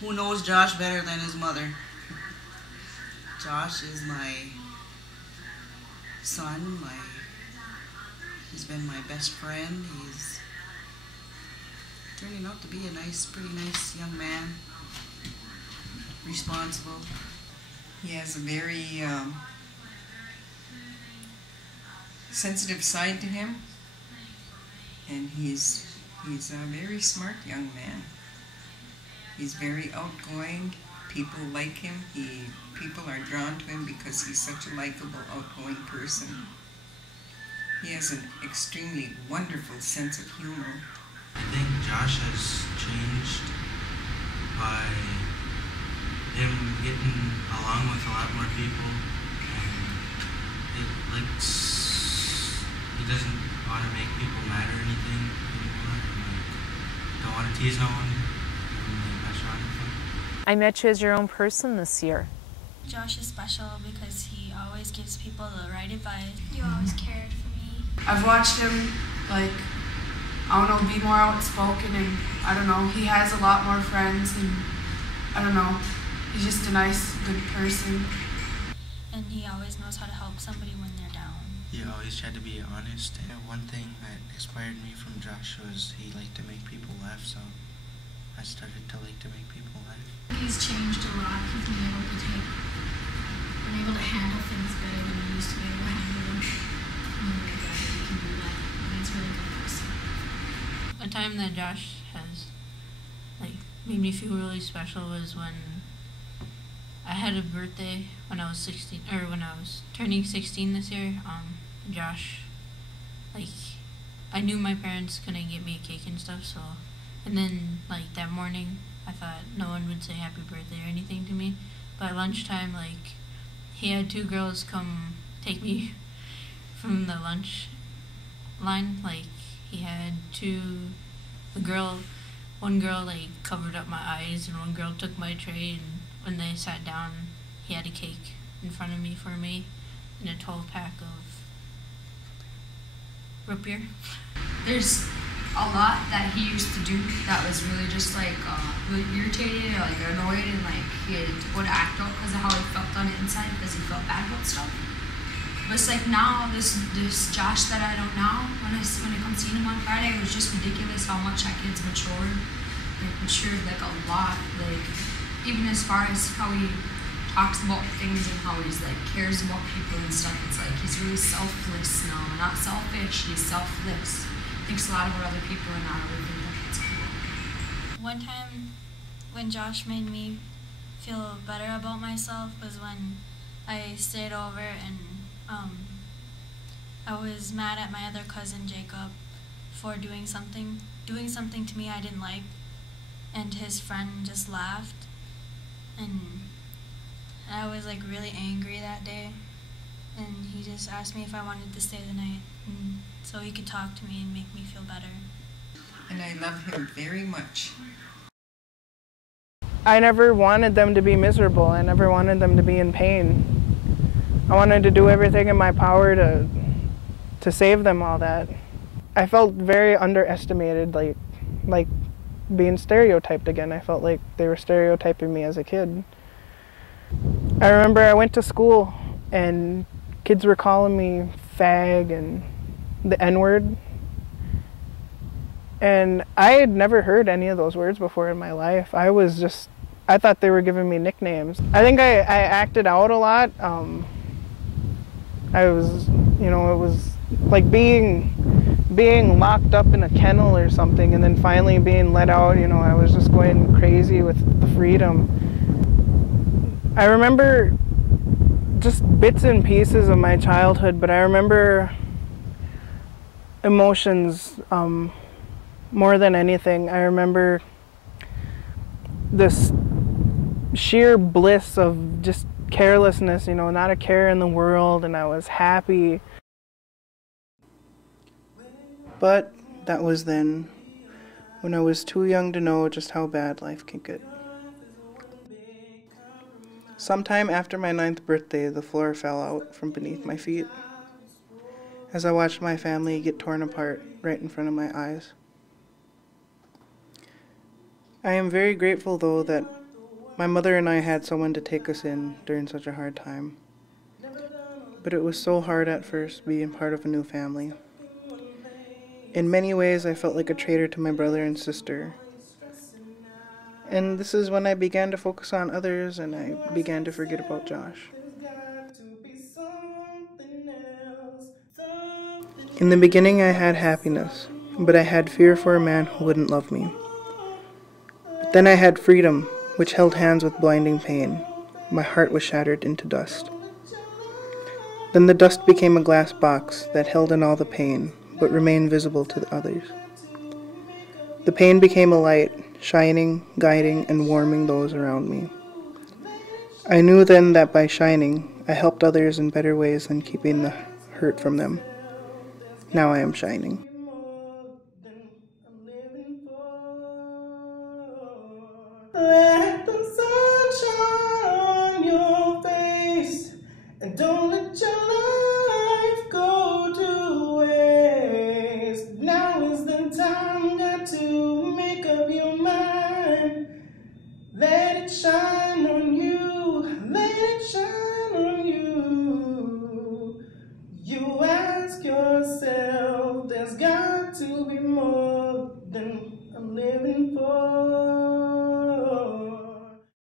Who knows Josh better than his mother? Josh is my son, he's been my best friend. He's turning out to be a pretty nice young man, responsible. He has a very sensitive side to him, and he's a very smart young man. He's very outgoing. People like him. People are drawn to him because he's such a likable, outgoing person. He has an extremely wonderful sense of humor. I think Josh has changed by him getting along with a lot more people, and he doesn't want to make people mad or anything anymore, and don't want to tease no one, and mess around with them. I met you as your own person this year. Josh is special because he always gives people the right advice. You always cared for me. I've watched him, like, I don't know, be more outspoken, and I don't know, he has a lot more friends, and I don't know, he's just a nice, good person. And he always knows how to help somebody when they're down. He always tried to be honest. And one thing that inspired me from Josh was he liked to make people laugh, so I started to like to make people laugh. He's changed a lot. He's been able to handle things better than he used to be able to handle them. I'm really glad that he can do that. And he's a really good person. A time that Josh has made me feel really special was when I had a birthday when I was 16, or when I was turning 16 this year. Josh, I knew my parents couldn't get me a cake and stuff, so, and then that morning I thought no one would say happy birthday or anything to me, but at lunchtime he had two girls come take me from the lunch line. He had one girl covered up my eyes, and one girl took my tray, and when they sat down, he had a cake in front of me for me, and a 12-pack of root beer. There's a lot that he used to do that was really just really irritating or annoyed, and he had to go to act out because of how he felt on the inside because he felt bad about stuff. But it's now, this Josh that I know now, when I come seeing him on Friday, it was just ridiculous how much that kid's matured. Matured a lot, even as far as how he talks about things and how he's cares about people and stuff. It's he's really selfless now, not selfish, he's selfless. Thinks a lot about other people, and I really think that's cool. One time when Josh made me feel better about myself was when I stayed over and I was mad at my other cousin Jacob for doing something to me I didn't like, and his friend just laughed, and I was really angry that day, and he just asked me if I wanted to stay the night, and so he could talk to me and make me feel better. And I love him very much. I never wanted them to be miserable. I never wanted them to be in pain. I wanted to do everything in my power to save them all that. I felt very underestimated, like being stereotyped again. I felt like they were stereotyping me as a kid. I remember I went to school and kids were calling me fag and the N-word. And I had never heard any of those words before in my life. I thought they were giving me nicknames. I think I acted out a lot. It was like being locked up in a kennel or something, and then finally being let out. I was just going crazy with the freedom. I remember just bits and pieces of my childhood, but I remember emotions more than anything. I remember this sheer bliss of just carelessness, not a care in the world, and I was happy. But that was then, when I was too young to know just how bad life can get. Sometime after my 9th birthday, the floor fell out from beneath my feet as I watched my family get torn apart right in front of my eyes. I am very grateful, though, that My mother and I had someone to take us in during such a hard time. But it was so hard at first being part of a new family. In many ways, I felt like a traitor to my brother and sister. And this is when I began to focus on others and I began to forget about Josh. In the beginning, I had happiness, but I had fear for a man who wouldn't love me. But then I had freedom, which held hands with blinding pain. My heart was shattered into dust. Then the dust became a glass box that held in all the pain, but remained visible to the others. The pain became a light, shining, guiding, and warming those around me. I knew then that by shining, I helped others in better ways than keeping the hurt from them. Now I am shining. Let the sun shine on your face, and don't let your life go to waste. Now is the time, got to make up your mind. Let it shine on you, let it shine on you. You ask yourself, there's got to be more than I'm living for.